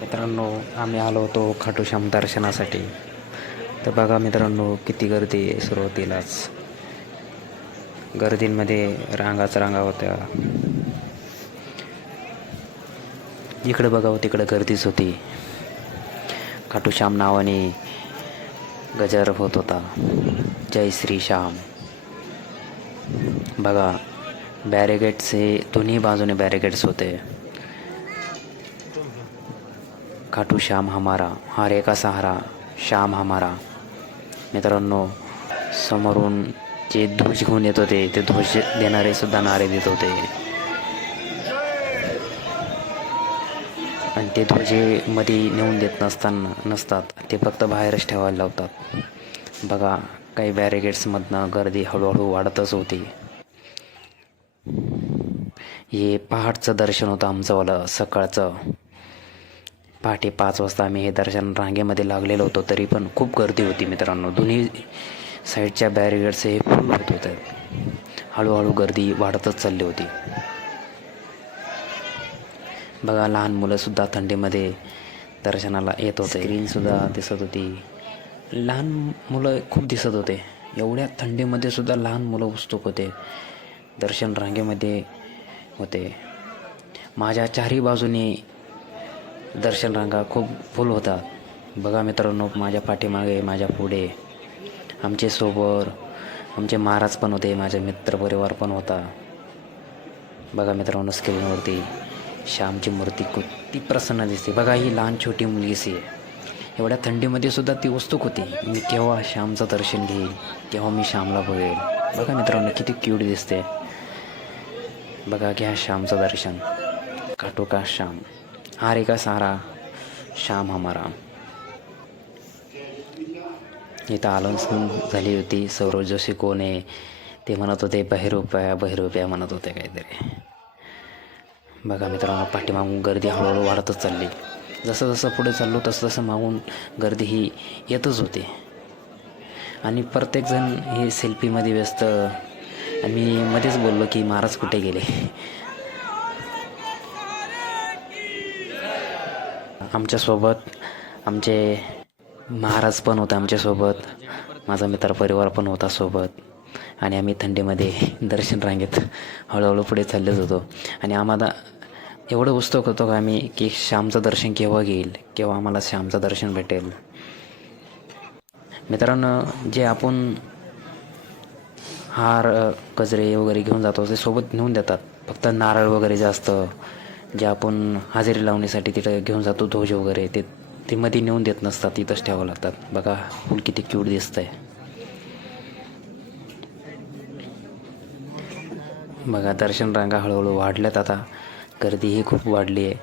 मित्रांनो, आम्ही आलो होतो खाटू श्याम दर्शनासाठी. तर बघा मित्रांनो, किती गर्दी आहे. सुरुवातीलाच गर्दींमध्ये रांगाच रांगा होत्या. इकडे बघावं तिकडे गर्दीच होती. खाटू श्याम नावाने गजर होत होता. जय श्री श्याम. बघा, बॅरिगेट्स हे दोन्ही बाजूने बॅरिगेट्स होते. खाटू श्याम हमारा, हारे का सहारा, श्याम हमारा. मित्रांनो, समोरून जे ध्वज घेऊन येत होते ते ध्वज देणारे सुद्धा नारे देत होते. आणि ते ध्वजे मध्ये नेऊन देत नसतात, ते फक्त बाहेरच ठेवायला लावतात. बघा, काही बॅरिगेट्समधनं गर्दी हळूहळू वाढतच होती. हे पहाटचं दर्शन होतं आमचंवालं, सकाळचं. पहाटे 5 वाजता आम्ही हे दर्शन रांगेमध्ये लागलेलो होतो, तरी पण खूप गर्दी होती मित्रांनो. दोन्ही साईडच्या बॅरिगेड्स हे फुल होत होते. हळूहळू गर्दी वाढतच चालली होती. बघा, लहान मुलंसुद्धा थंडीमध्ये दर्शनाला येत होते. स्क्रीनसुद्धा दिसत होती. लहान मुलं खूप दिसत होते. एवढ्या थंडीमध्ये सुद्धा लहान मुलं उत्सुक होते. दर्शन रांगेमध्ये होते. माझ्या चारही बाजूने दर्शन रांगा खूप फुल होतात. बघा मित्रांनो, माझ्या पाठीमागे, माझ्या पुढे आमचे सोबत आमचे महाराज पण होते, माझे मित्रपरिवार पण होता. बघा मित्रांनो, स्क्रीनवरती श्यामची मूर्ती किती प्रसन्न दिसते. बघा, ही लहान छोटी मुलगीशी आहे. एवढ्या थंडीमध्ये सुद्धा ती उत्सुक होती, मी केव्हा श्यामचं दर्शन घेईल, केव्हा मी श्यामला बघेल. बघा मित्रांनो, किती क्यूट दिसते. बघा, घ्या श्यामचं दर्शन. खाटू का श्याम, हारे का सारा, श्याम हमारा. इथं अनाउन्समेंट झाली होती. सौरव जोशी कोण आहे ते म्हणत होते, बहिरुपया बहिरुपया म्हणत होते काहीतरी. बघा मित्रांनो, पाठीमागून गर्दी हळूहळू वाढतच चालली. जसं जसं पुढे चाललो तसं मागून गर्दी ही येतच होती. आणि प्रत्येकजण हे सेल्फीमध्ये व्यस्त. आणि मी मध्येच बोललो की महाराज कुठे गेले. आमच्यासोबत आमचे महाराज पण होते, आमच्यासोबत माझा मित्रपरिवार पण होता सोबत. आणि आम्ही थंडीमध्ये दर्शन रांगेत हळूहळू पुढे चाललेच होतो. आणि आम्हाला एवढं उत्सुक होतो का आम्ही की श्यामचं दर्शन केव्हा घेईल, केव्हा आम्हाला श्यामचं दर्शन भेटेल. मित्रांनो, जे आपण हार गजरे वगैरे घेऊन जातो ते सोबत नेऊन देतात. फक्त नारळ वगैरे जास्त जे आपण हजेरी लावण्यासाठी तिथं घेऊन जातो, ध्वज वगैरे ते मध्ये नेऊन देत नसतात, तिथंच ठेवावं लागतात. बघा, फुल किती क्यूट दिसतंय. बघा, दर्शन रांगा हळूहळू वाढल्यात. आता गर्दीही खूप वाढली आहे.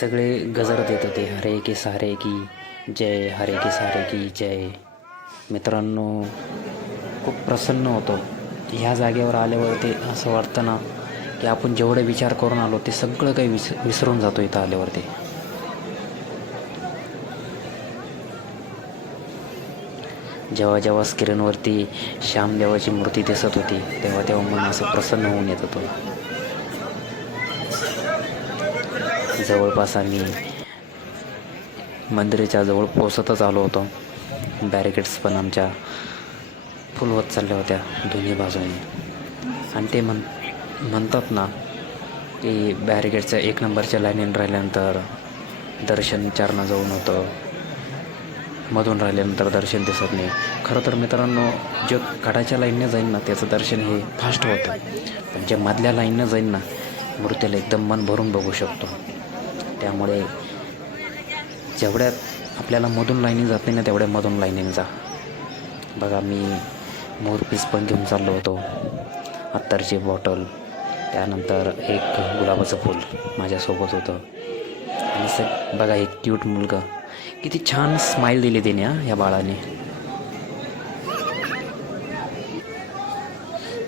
सगळे गजर देत होते, हरे की सारे की जय, हरे की सारे की जय. मित्रांनो, खूप प्रसन्न होतो. ह्या जागेवर आल्यावर ते असं वाटतं ना की आपण जेवढे विचार करून आलो ते सगळं काही विसरून जातो इथं आल्यावरती. जेव्हा जेव्हा स्क्रीनवरती श्यामदेवाची मूर्ती दिसत होती तेव्हा तेव्हा मन असं प्रसन्न होऊन येत होतं. जवळपास आम्ही मंदिराच्या जवळ पोचतच आलो होतो. बॅरिकेड्स पण आमच्या फुल होत चालल्या होत्या दोन्ही बाजूने. आणि ते म्हणतात ना की बॅरिकेडच्या 1 नंबरच्या लाईनीन राहिल्यानंतर दर्शन चरणाजवळून होतं, मधून राहिल्यानंतर दर्शन दिसत नाही. खरं तर मित्रांनो, जे कडाच्या लाईनने जाईल ना त्याचं दर्शन हे फास्ट होतं. पण जे मधल्या लाईननं जाईल ना, मूर्तीला एकदम मन भरून बघू शकतो. त्यामुळे जेवढ्यात आपल्याला मधून लाईनी जात नाही ना तेवढ्या मधून लाईनीने जा. बघा, मी मोरपीस पण घेऊन चाललो होतो, अत्तरची बॉटल, त्यानंतर एक गुलाबाचं फूल माझ्यासोबत होतं. आणि बघा, एक क्यूट मुलगा, किती छान स्माईल दिली तिने या बाळाने.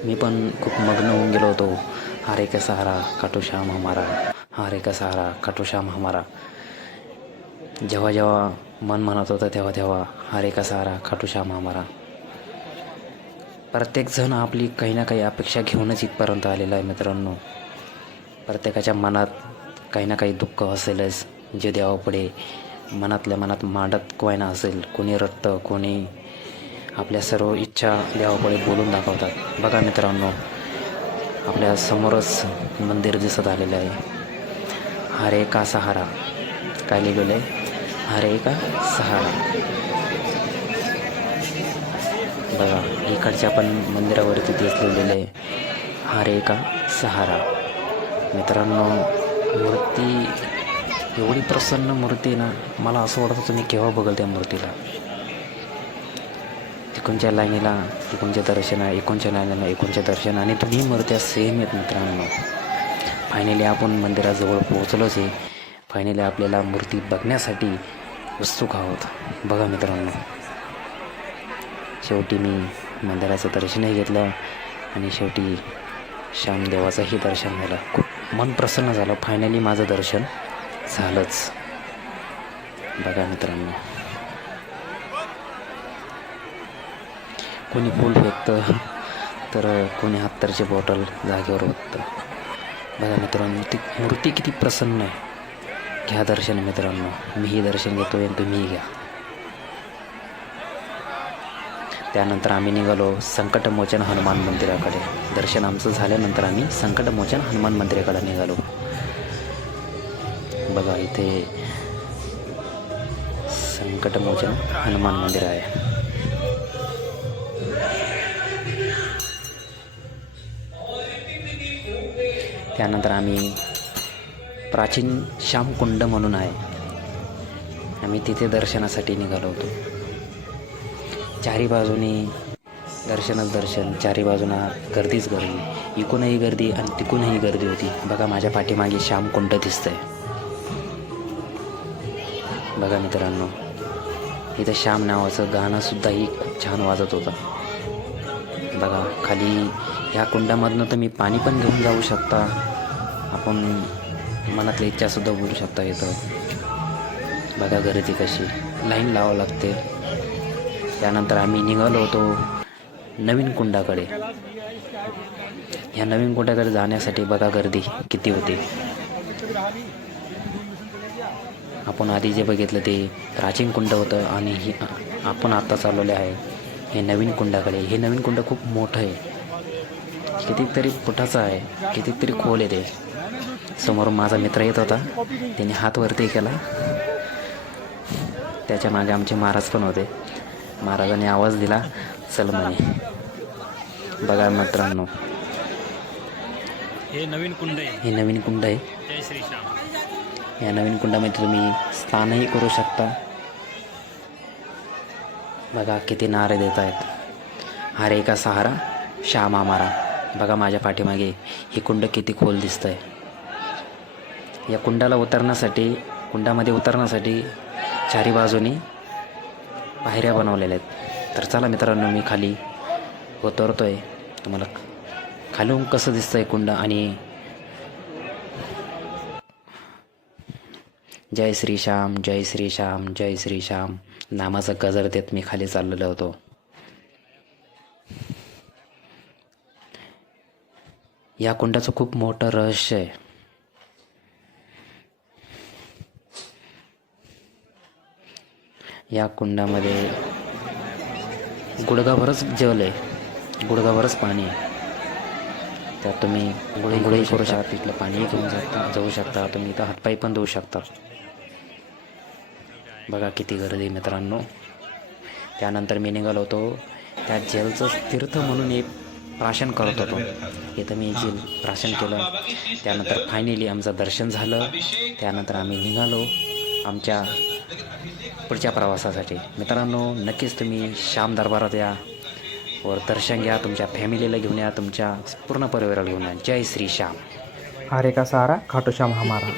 मी पण खूप मग्न होऊन गेलो होतो. हारे का सहारा, खाटू श्याम हमारा, हारे का सहारा, खाटू श्याम हमारा. जेव्हा जेव्हा मन म्हणत होतं तेव्हा तेव्हा हारे का सहारा, खाटू श्याम हमारा. प्रत्येकजण आपली काही ना काही अपेक्षा घेऊनच इथपर्यंत आलेला आहे मित्रांनो. प्रत्येकाच्या मनात काही ना काही दुःख असेलच, जे देवापुढे मनातल्या मनात मांडत कोयना असेल. कोणी रडतं, कोणी आपल्या सर्व इच्छा देवापुढे बोलून दाखवतात. बघा मित्रांनो, आपल्या समोरच मंदिर दिसत आलेलं आहे. हरे का सहारा, काय लिहिलेलं आहे? हरे का सहारा. बघा इकडच्या पण मंदिरावरती तेच लिहिलेलं आहे, हरे का सहारा. मित्रांनो, मूर्ती एवढी प्रसन्न मूर्ती ना, मला असं वाटतं तुम्ही केव्हा बघाल त्या मूर्तीला. तिकडच्या लाईनीला तिकडच्या दर्शन, इकडच्या लाईनीला इकडच्या दर्शन, आणि तुम्ही मूर्त्या सेम आहेत मित्रांनो. फायनली आपण मंदिराजवळ पोहोचलोच आहे. फायनली आपल्याला मूर्ती बघण्यासाठी उत्सुक आहोत. बघा मित्रांनो, शेवटी मी मंदिराचं दर्शनही घेतलं आणि शेवटी श्यामदेवाचंही दर्शन झालं. खूप मन प्रसन्न झालं. फायनली माझं दर्शन झालंच. बघा मित्रांनो, कोणी फूल फेकतं, तर कोणी हातरची बॉटल जागेवर ओततं. बघा मित्रांनो, ती मूर्ती किती प्रसन्न आहे. घ्या दर्शन मित्रांनो, मीही दर्शन घेतो आणि तुम्हीही घ्या. त्यानंतर आम्ही निघालो संकटमोचन हनुमान मंदिराकडे. दर्शन आमचं झाल्यानंतर आम्ही संकटमोचन हनुमान मंदिराकडे निघालो. बघा इथे संकटमोचन हनुमान मंदिर आहे. त्यानंतर आम्ही प्राचीन श्यामकुंड म्हणून आहे, आम्ही तिथे दर्शनासाठी निघालो होतो. चारी बाजूनी दर्शनच दर्शन, चारी बाजूना गर्दीच गर्दी. इकूनही गर्दी आणि तिकूनही गर्दी होती. बघा माझ्या पाठीमागे श्यामकुंड दिसतंय. बघा मित्रांनो, इथं श्याम नावाचं गाणंसुद्धाही खूप छान वाजत होतं. बघा खाली ह्या कुंडामधनं तुम्ही पाणी पण घेऊन जाऊ शकता. आपण मनातली इच्छासुद्धा बोलू शकता इथं. बघा गर्दी कशी, लाईन लावावं लागते. त्यानंतर आम्ही निघालो होतो नवीन कुंडाकडे. ह्या नवीन कुंडाकडे जाण्यासाठी बघा गर्दी किती होती. आपण आधी जे बघितलं ते प्राचीन कुंड होतं आणि आपण आता चालवले आहे हे नवीन कुंडाकडे. हे नवीन कुंड खूप मोठं आहे, कितीतरी फुटाचं आहे, कितीतरी खोल आहे ते. समोरून माझा मित्र येत होता, त्याने हात वरती केला. त्याच्या मागे आमचे महाराज पण होते. महाराजांनी आवाज दिला, चल म्हणे. बघा मित्रांनो, हे नवीन कुंड आहे. हे नवीन कुंड आहे. जय श्रीराम. या नवीन कुंडामध्ये तुम्ही स्नानही करू शकता. बघा किती नारे देत आहेत. हरे का सहारा, श्याम हमारा. बघा माझ्या पाठीमागे हे कुंड किती खोल दिसतंय. या कुंडामध्ये उतरण्यासाठी चारी बाजूनी पायऱ्या बनवलेल्या आहेत. तर चला मित्रांनो, मी खाली उतरतोय. तुम्हाला खालून कसं दिसतंय कुंड आणि जय श्रीश्याम, जय श्रीश्याम, जय श्रीश्याम नामाचा गजर देत मी खाली चाललेलो होतो. या कुंडाचं खूप मोठं रहस्य आहे. या कुंडामध्ये गुडघाभरच जल आहे, गुडघाभरच पाणी आहे. त्यात तुम्ही गुळी करू शकता, तिथलं पाणी घेऊन जाऊ शकता. तुम्ही इथं हातपाय पण धुवू शकता. बघा किती गर्दी मित्रांनो. त्यानंतर मी निघालो होतो त्या जेलचं तीर्थ म्हणून एक प्राशन करत होतो. इथं मी जेल प्राशन केलं. त्यानंतर फायनली आमचं दर्शन झालं. त्यानंतर आम्ही निघालो आमच्या पुढच्या प्रवासासाठी. मित्रांनो, नक्कीच तुम्ही श्याम दरबारात या, वर दर्शन घ्या. तुमच्या फॅमिलीला घेऊन या, तुमच्या पूर्ण परिवाराला घेऊन या. जय श्री श्याम. हरे का सहारा, खाटू श्याम हमारा.